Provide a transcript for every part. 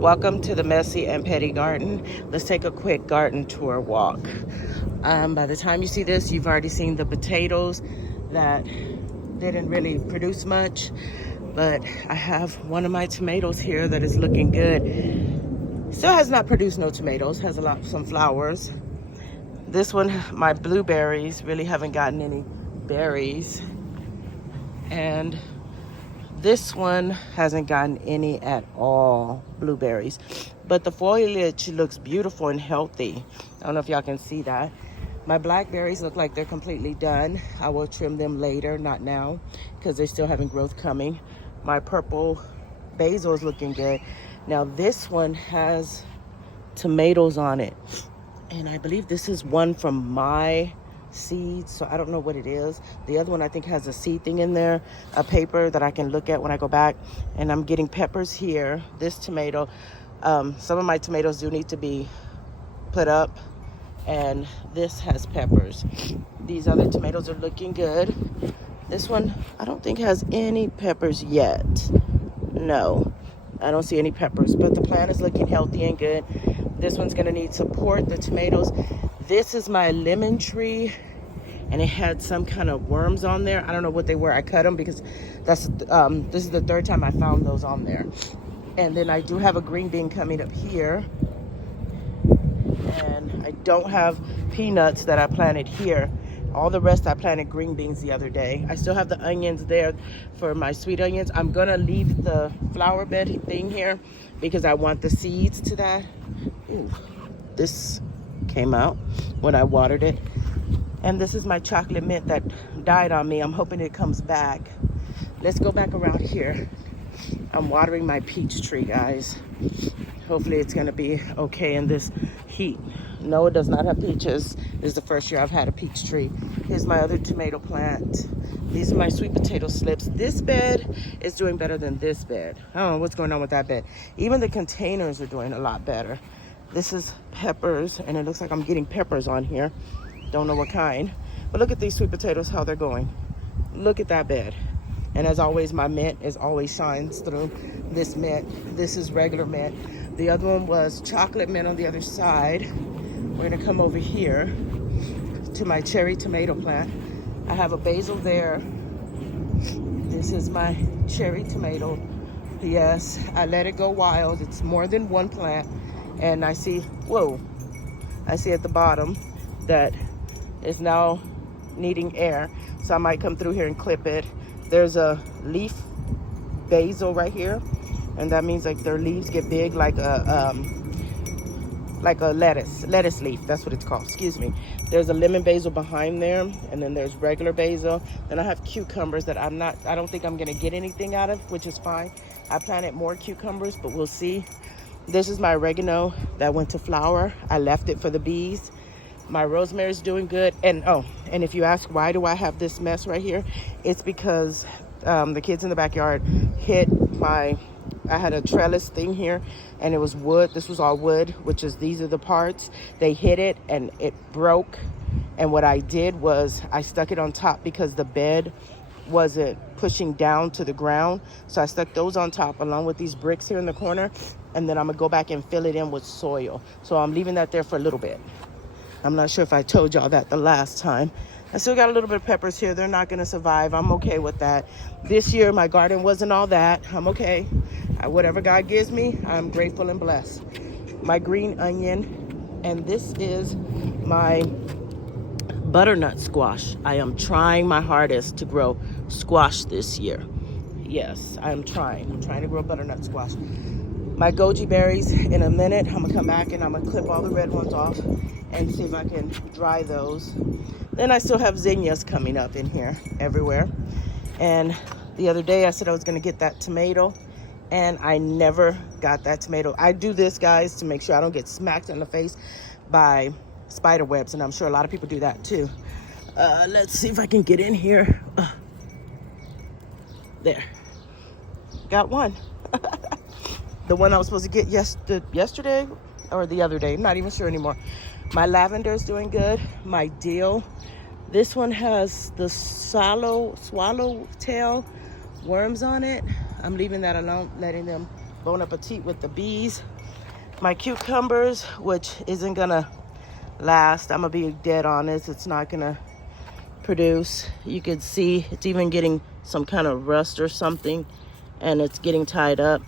Welcome to the Messy and Petty Garden. Let's take a quick garden tour walk. By the time you see this, you've already seen the potatoes that didn't really produce much, but I have one of my tomatoes here that is looking good. Still has not produced no tomatoes, has some flowers. This one, my blueberries, really haven't gotten any berries. And this one hasn't gotten any at all, blueberries. But the foliage looks beautiful and healthy. I don't know if y'all can see that. My blackberries look like they're completely done. I will trim them later, not now, because they're still having growth coming. My purple basil is looking good. Now this one has tomatoes on it. And I believe this is one from my seeds, so I don't know what it is. The other one I think has a seed thing in there, a paper that I can look at when I go back. And I'm getting peppers here. This tomato, some of my tomatoes do need to be put up, and this has peppers. These other tomatoes are looking good. This one I don't think has any peppers yet. No, I don't see any peppers, but the plant is looking healthy and good. This one's gonna need support, the tomatoes. This is my lemon tree, and it had some kind of worms on there. I don't know what they were. I cut them because this is the third time I found those on there. And then I do have a green bean coming up here. And I don't have peanuts that I planted here. All the rest I planted green beans the other day. I still have the onions there for my sweet onions. I'm gonna leave the flower bed thing here because I want the seeds to that. Ooh, this came out when I watered it. And this is my chocolate mint that died on me. I'm hoping it comes back. Let's go back around here. I'm watering my peach tree, guys. Hopefully it's gonna be okay in this heat. No, it does not have peaches. This is the first year I've had a peach tree. Here's my other tomato plant. These are my sweet potato slips. This bed is doing better than this bed. I don't know what's going on with that bed. Even the containers are doing a lot better. This is peppers, and it looks like I'm getting peppers on here. Don't know what kind. But look at these sweet potatoes, how they're going. Look at that bed. And as always, my mint always shines through this mint. This is regular mint. The other one was chocolate mint on the other side. We're gonna come over here to my cherry tomato plant. I have a basil there. This is my cherry tomato. Yes, I let it go wild. It's more than one plant. And I see, whoa, I see at the bottom that it's now needing air. So I might come through here and clip it. There's a leaf basil right here. And that means like their leaves get big like a lettuce leaf. That's what it's called, excuse me. There's a lemon basil behind there, and then there's regular basil. Then I have cucumbers that I don't think I'm gonna get anything out of, which is fine. I planted more cucumbers, but we'll see. This is my oregano that went to flower. I left it for the bees. My rosemary is doing good. And and if you ask why do I have this mess right here, it's because the kids in the backyard hit I had a trellis thing here, and it was wood. This was all wood, which is, these are the parts. They hit it and it broke. And what I did was I stuck it on top because the bed wasn't pushing down to the ground. So I stuck those on top along with these bricks here in the corner. And then I'm gonna go back and fill it in with soil. So I'm leaving that there for a little bit. I'm not sure if I told y'all that the last time. I still got a little bit of peppers here. They're not gonna survive. I'm okay with that. This year, my garden wasn't all that. I'm okay. Whatever God gives me, I'm grateful and blessed. My green onion, and this is my butternut squash. I am trying my hardest to grow squash this year. Yes, I'm trying. I'm trying to grow butternut squash. My goji berries, in a minute, I'm gonna come back and I'm gonna clip all the red ones off and see if I can dry those. Then I still have zinnias coming up in here everywhere. And the other day I said I was gonna get that tomato, and I never got that tomato. I do this, guys, to make sure I don't get smacked in the face by spider webs, and I'm sure a lot of people do that too. Let's see if I can get in here. There, got one. The one I was supposed to get yesterday or the other day, I'm not even sure anymore. My lavender is doing good. My dill, this one has the swallowtail worms on it. I'm leaving that alone, letting them Bon appetit with the bees. My cucumbers, which isn't gonna last. I'm gonna be dead honest. It's not gonna produce. You can see it's even getting some kind of rust or something, and it's getting tied up.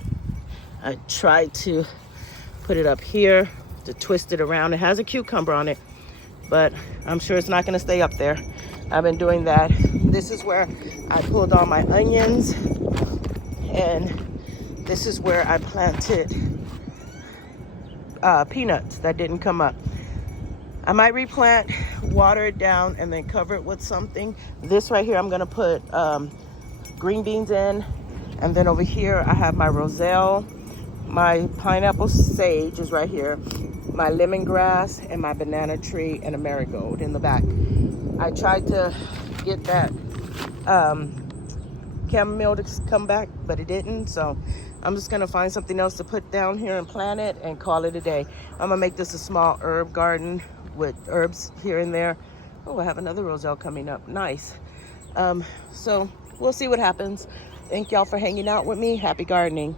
I tried to put it up here to twist it around. It has a cucumber on it, but I'm sure it's not gonna stay up there. I've been doing that. This is where I pulled all my onions, and this is where I planted peanuts that didn't come up. I might replant, water it down, and then cover it with something. This right here, I'm gonna put green beans in. And then over here, I have my roselle, my pineapple sage is right here, my lemongrass, and my banana tree, and a marigold in the back. I tried to get that chamomile to come back, but it didn't. So I'm just gonna find something else to put down here and plant it and call it a day. I'm gonna make this a small herb garden with herbs here and there. Oh, I have another roselle coming up. Nice. So we'll see what happens. Thank y'all for hanging out with me. Happy gardening.